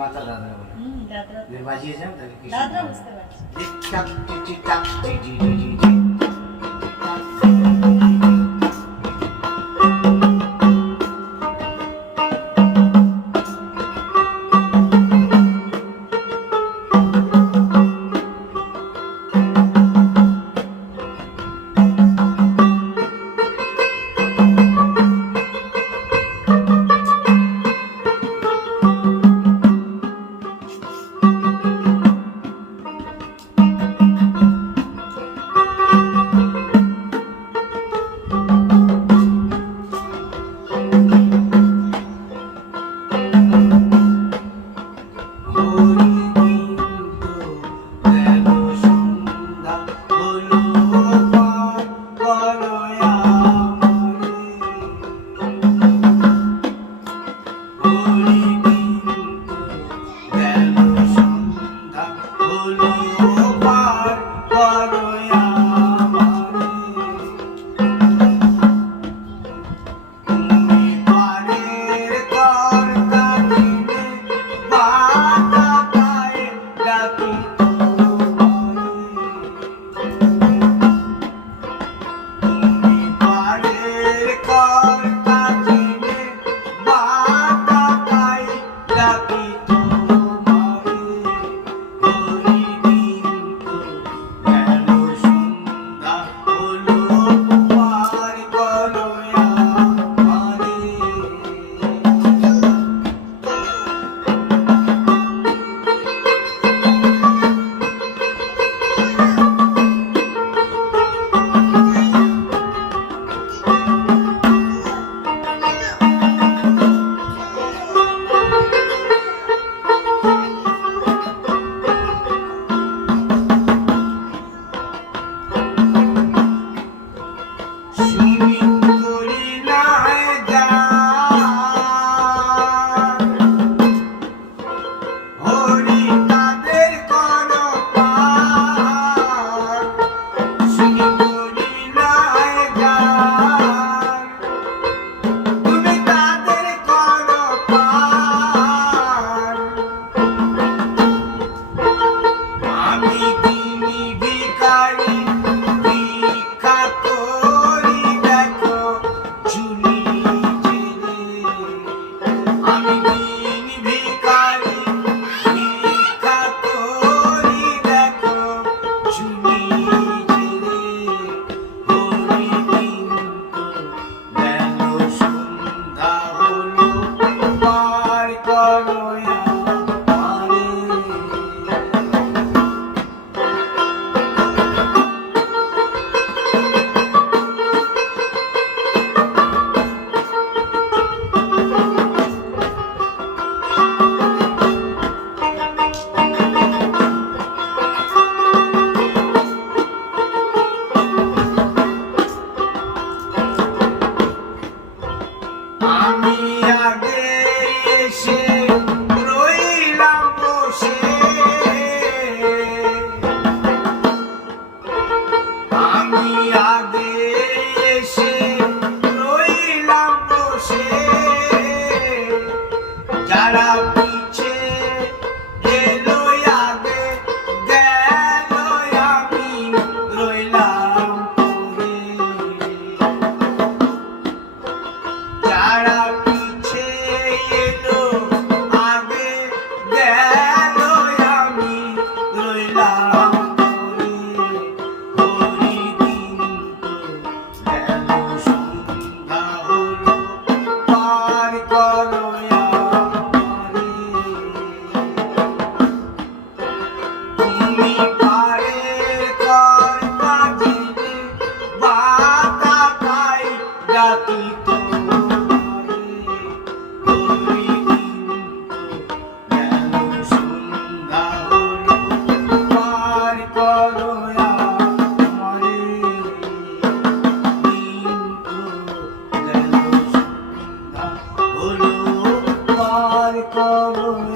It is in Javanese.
মাথা দাদা বলে দাদা মাঝিয়েছে দাদা বুঝতে পারছি Oh Lord, Lord. igual Oh. oh, oh.